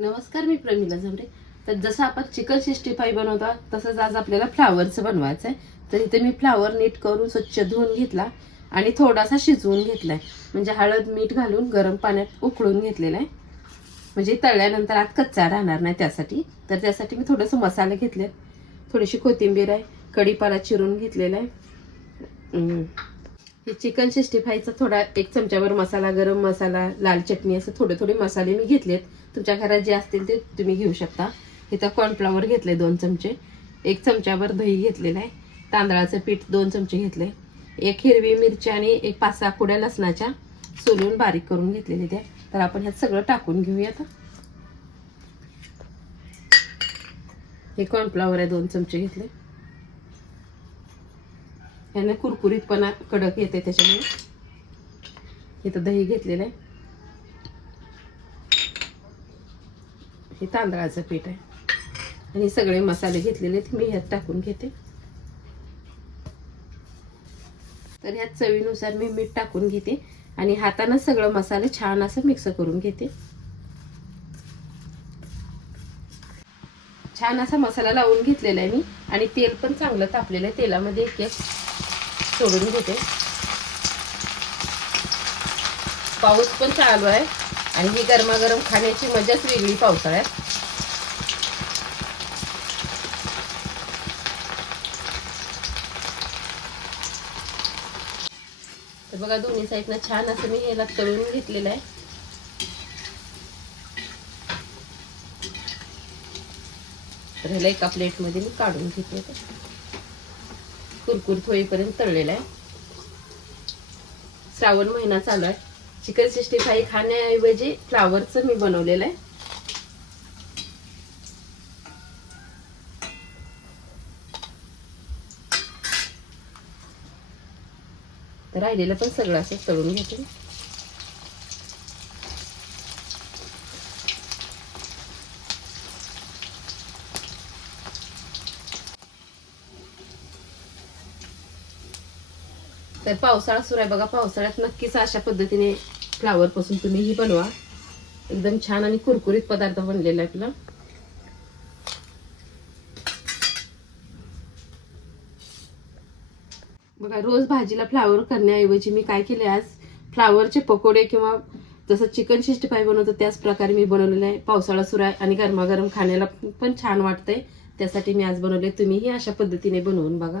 नमस्कार मी प्रमिला झमरे. तर जसं आपण चिकन सिक्स्टी फाईव्ह बनवता तसंच आज आपल्याला फ्लावरचं बनवायचं आहे तर इथे मी फ्लावर नीट करून स्वच्छ धुवून घेतला आणि थोडासा शिजवून घेतला आहे म्हणजे हळद मीठ घालून गरम पाण्यात उकळून घेतलेला आहे. म्हणजे तळल्यानंतर आत कच्चा राहणार नाही त्यासाठी. तर त्यासाठी मी थोडंसं मसाले घेतले थोडीशी कोथिंबीर आहे कढीपाला चिरून घेतलेला आहे. हे चिकन सिक्स्टी फायचा थोडा एक चमच्यावर मसाला गरम मसाला लाल चटणी असं थोडे थोडे मसाले मी घेतलेत. तुमच्या घरात जे असतील ते तुम्ही घेऊ शकता. इथं कॉर्नफ्लॉवर घेतले दोन चमचे. एक चमच्यावर दही घेतलेलं आहे. तांदळाचं पीठ दोन चमचे घेतले. एक हिरवी मिरची आणि एक पाच सहा कुड्या लसणाच्या सोलून बारीक करून घेतलेले त्या. तर आपण ह्यात सगळं टाकून घेऊयात. हे कॉर्नफ्लॉवर आहे दोन चमचे घेतले. ह्याने कुरकुरीतपणा कडक येते त्याच्यामुळे. इथं दही घेतलेलं आहे. हे तांदळाचं पीठ आहे. आणि सगळे मसाले घेतलेले आहेत. मी ह्यात टाकून घेते. तर ह्यात चवीनुसार मी मीठ टाकून घेते. आणि हातानं सगळं मसाले छान असं मिक्स करून घेते. छान असा मसाला लावून घेतलेला आहे मी. आणि तेल पण चांगलं तापलेलं आहे. तेलामध्ये एक एक सोडून घेते. पाऊस पण चालू आहे आणि ही गरमागरम खाण्याची मजाच वेगळी पावसाळ्यात. तर बघा दोन्ही साईडनं छान असं मी ह्याला तळून घेतलेलं आहे. तर ह्याला एका प्लेटमध्ये मी काढून घेतले कुरकुरीत होईपर्यंत तळलेला आहे. श्रावण महिना चालू आहे. चिकन सिक्स्टी फाईव्ह खाण्याऐवजी फ्लावरचं मी बनवलेलं आहे. राहिलेलं पण सगळं असं तळून घेते. तर पावसाळा सुरू आहे बघा. पावसाळ्यात नक्कीच अशा पद्धतीने फ्लावर पासून तुम्ही ही बनवा. एकदम छान आणि कुरकुरीत पदार्थ बनलेला आहे आपला. बघा रोज भाजीला फ्लावर करण्याऐवजी मी काय केले आज? फ्लावरचे पकोडे किंवा जसं चिकन सिक्स्टी फाय बनवतो त्याच प्रकारे मी बनवलेलं आहे. पावसाळा सुरू आहे आणि गरमागरम खाण्याला पण छान वाटतंय. त्यासाठी मी आज बनवले. तुम्हीही अशा पद्धतीने बनवून बघा.